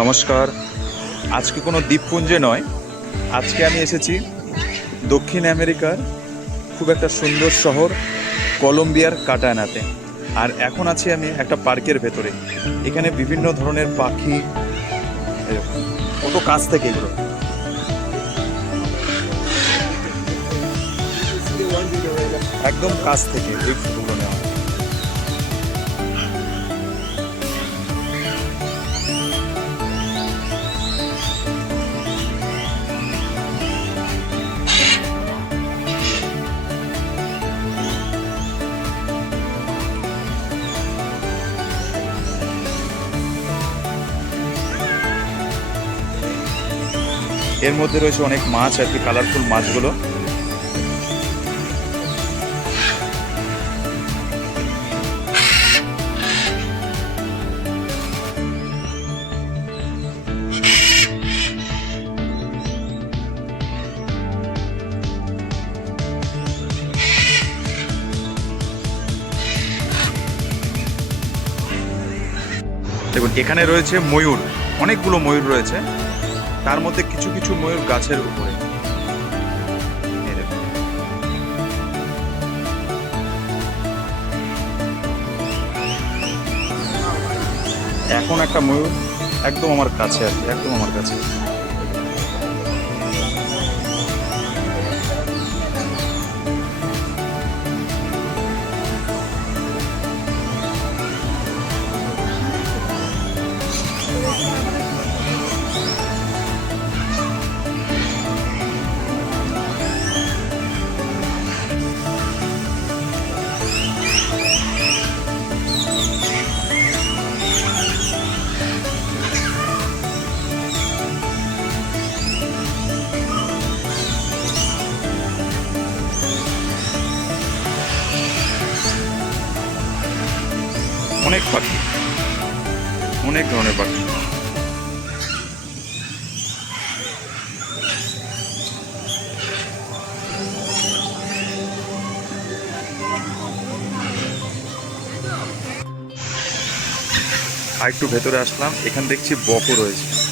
নমস্কার। আজকে কোনো দ্বীপপুঞ্জে নয়। আজকে আমি এসেছি দক্ষিণ আমেরিকার খুব একটা সুন্দর শহর কলম্বিয়ার কাটানাতে। আর এখন আছি আমি একটা পার্কের ভেতরে। এখানে বিভিন্ন ধরনের পাখি কত কাছ থেকে এগুলো? একদম কাছ থেকে এই ফটোগুলো নেওয়া। এর মধ্যে রয়েছে অনেক মাছ আর কি কালারফুল মাছগুলো। এখানে রয়েছে ময়ূর, অনেকগুলো ময়ূর রয়েছে। তার মধ্যে কিছু কিছু ময়ূর গাছের উপরে। এখন একটা ময়ূর একদম আমার কাছে আছে, একদম আমার কাছে অনেক পাখি। অনেক ধরনের পাখি। আর একটু ভেতরে আসলাম এখানে দেখছি বকও রয়েছে।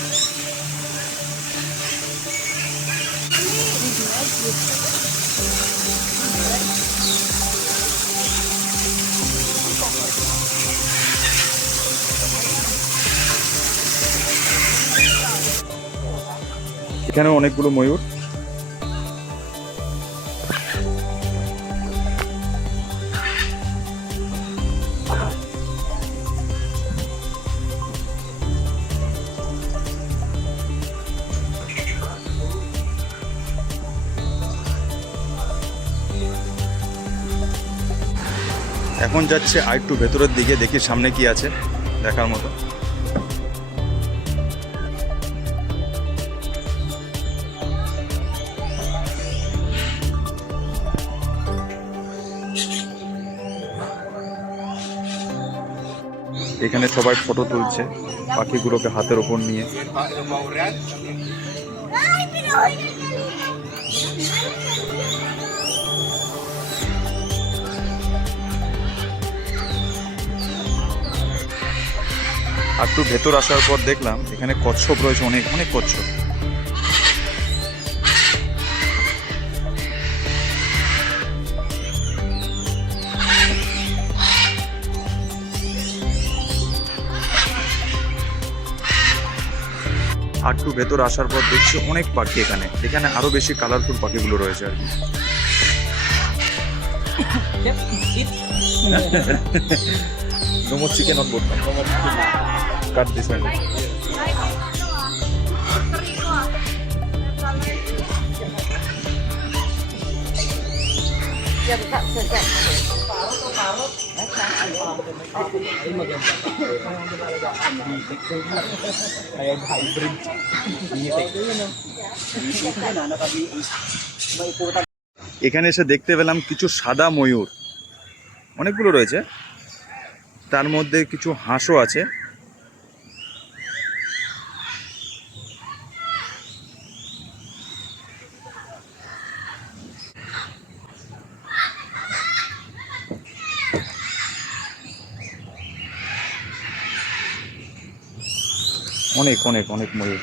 এখানে অনেকগুলো ময়ূর। এখন যাচ্ছে আর একটু ভেতরের দিকে, দেখি সামনে কি আছে দেখার মতো। এখানে সবাই ফটো তুলছে, পাখিগুলোকে হাতের ওপর নিয়ে। একটু ভেতর আসার পর দেখলাম এখানে কচ্ছপ রয়েছে, অনেক অনেক কচ্ছপ। একটু ভেতর আসার পর দেখছি অনেক পাখি এখানে। এখানে আরও বেশি কালারফুল পাখিগুলো রয়েছে আর কি। চিকেন Yep, কাট দিস এখানে এসে দেখতে পেলাম কিছু সাদা ময়ূর। অনেকগুলো রয়েছে। তার মধ্যে কিছু হাঁসও আছে। অনেক অনেক অনেক ময়ূর।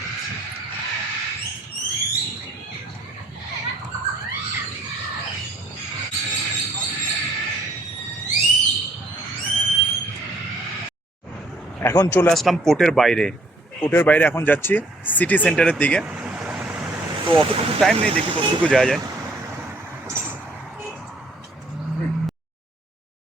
এখন চলে আসলাম পোর্টের বাইরে। পোর্টের বাইরে এখন যাচ্ছি সিটি সেন্টারের দিকে। তো অতটুকু টাইম নেই, দেখি কতটুকু যাওয়া যায়।